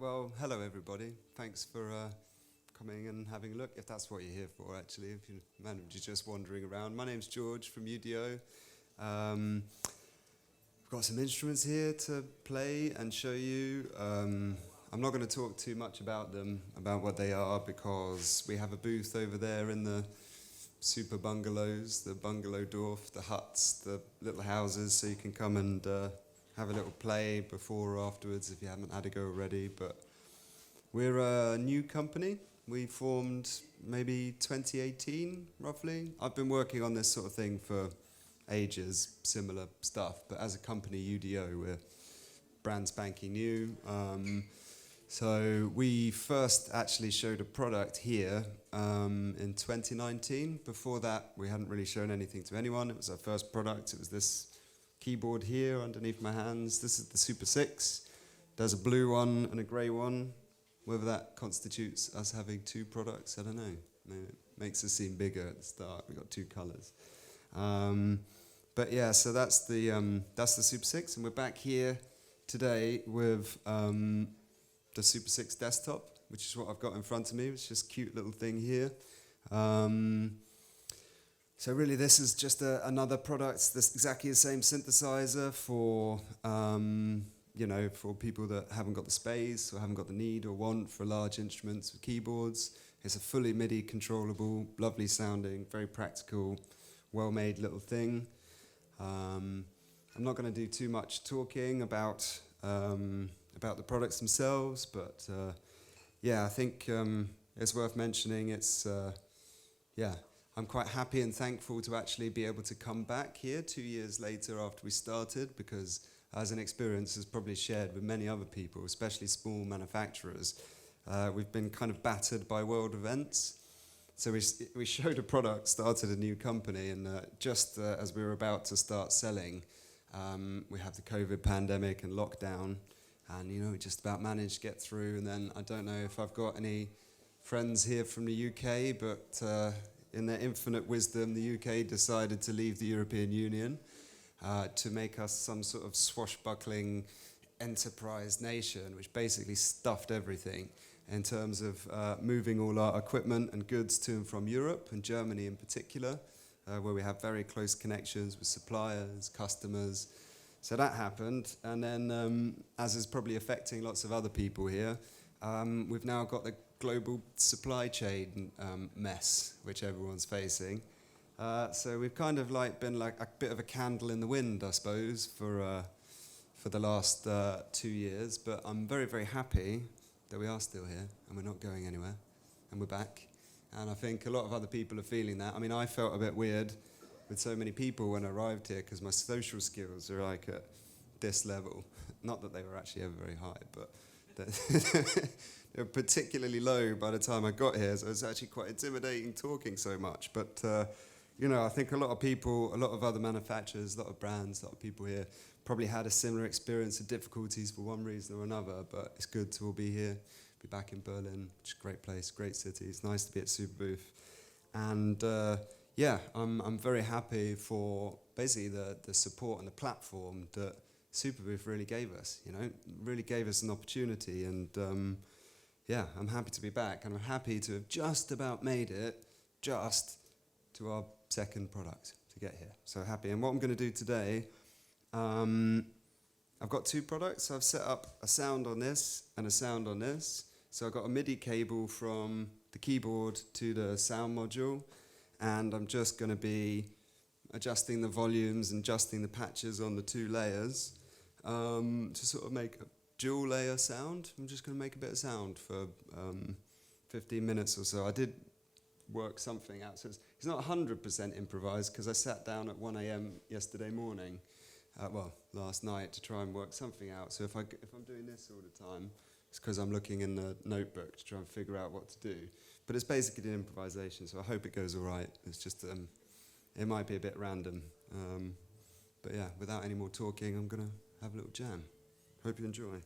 Well, hello everybody. Thanks for coming and having a look, if that's what you're here for, actually, if you're just wandering around. My name's George from UDO. We've got some instruments here to play and show you. I'm not going to talk too much about them, about what they are, because we have a booth over there in the super bungalows, the bungalow dorf, the huts, the little houses, so you can come and have a little play before or afterwards if you haven't had a go already. But we're a new company. We formed maybe 2018, roughly. I've been working on this sort of thing for ages, similar stuff, but as a company, UDO, we're brand spanking new. So we first actually showed a product here in 2019. Before that, we hadn't really shown anything to anyone. It was our first product. It was this keyboard here underneath my hands. This is the Super 6. There's a blue one and a grey one. Whether that constitutes us having two products, I don't know. Maybe it makes us seem bigger at the start. We've got two colours. But yeah, so that's the Super 6, and we're back here today with the Super 6 desktop, which is what I've got in front of me. It's just a cute little thing here. So really this is just another product, this exactly the same synthesizer for, for people that haven't got the space or haven't got the need or want for large instruments with keyboards. It's a fully MIDI controllable, lovely sounding, very practical, well-made little thing. I'm not going to do too much talking about the products themselves, but I think it's worth mentioning. I'm quite happy and thankful to actually be able to come back here 2 years later after we started, because as an experience is probably shared with many other people, especially small manufacturers, we've been kind of battered by world events. So we showed a product, started a new company, and just as we were about to start selling, we had the COVID pandemic and lockdown, and we just about managed to get through. And then I don't know if I've got any friends here from the UK, but in their infinite wisdom, the UK decided to leave the European Union to make us some sort of swashbuckling enterprise nation, which basically stuffed everything in terms of moving all our equipment and goods to and from Europe, and Germany in particular, where we have very close connections with suppliers, customers. So that happened, and then as is probably affecting lots of other people here, we've now got the global supply chain mess, which everyone's facing. So we've kind of been like a bit of a candle in the wind, I suppose, for the last 2 years. But I'm very, very happy that we are still here and we're not going anywhere, and we're back. And I think a lot of other people are feeling that. I mean, I felt a bit weird with so many people when I arrived here, because my social skills are like at this level. Not that they were actually ever very high, but they were particularly low by the time I got here, so it's actually quite intimidating talking so much. But, I think a lot of people, a lot of other manufacturers, a lot of brands, a lot of people here probably had a similar experience of difficulties for one reason or another, but it's good to all be here, be back in Berlin, which is a great place, great city. It's nice to be at Superbooth. And, I'm very happy for basically the support and the platform that Superbooth really gave us, really gave us an opportunity. And I'm happy to be back, and I'm happy to have just about made it just to our second product to get here. So happy. And what I'm going to do today, I've got two products. I've set up a sound on this and a sound on this. So I've got a MIDI cable from the keyboard to the sound module, and I'm just going to be adjusting the volumes and adjusting the patches on the two layers to sort of make a dual layer sound. I'm just going to make a bit of sound for 15 minutes or so. I did work something out, so it's not 100% improvised, because I sat down at 1 a.m. yesterday morning, last night, to try and work something out. So if I'm doing this all the time, it's because I'm looking in the notebook to try and figure out what to do. But it's basically an improvisation, so I hope it goes all right. It's just, it might be a bit random. But yeah, without any more talking, I'm going to have a little jam. Hope you enjoy.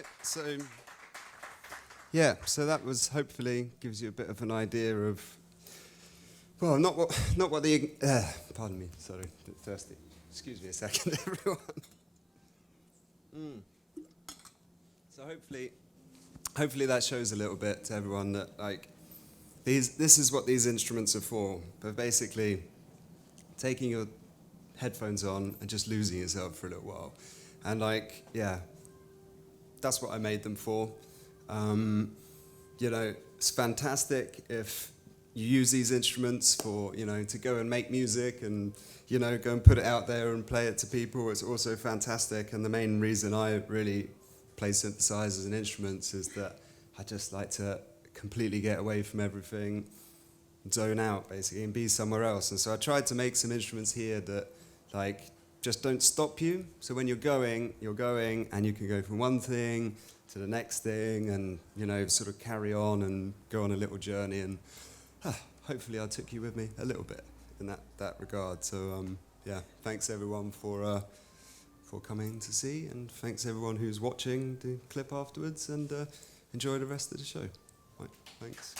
Right, so yeah, so that was hopefully gives you a bit of an idea of, well, not what the, pardon me, sorry, a bit thirsty. Excuse me a second, everyone. So hopefully that shows a little bit to everyone that like this is what these instruments are for. But basically, taking your headphones on and just losing yourself for a little while, and like that's what I made them for. It's fantastic if you use these instruments for, to go and make music and, go and put it out there and play it to people. It's also fantastic. And the main reason I really play synthesizers and instruments is that I just like to completely get away from everything, zone out basically, and be somewhere else. And so I tried to make some instruments here that like just don't stop you. So when you're going, and you can go from one thing to the next thing and, sort of carry on and go on a little journey. And hopefully I took you with me a little bit in that regard. So, thanks everyone for coming to see, and thanks everyone who's watching the clip afterwards, and enjoy the rest of the show. Right, thanks.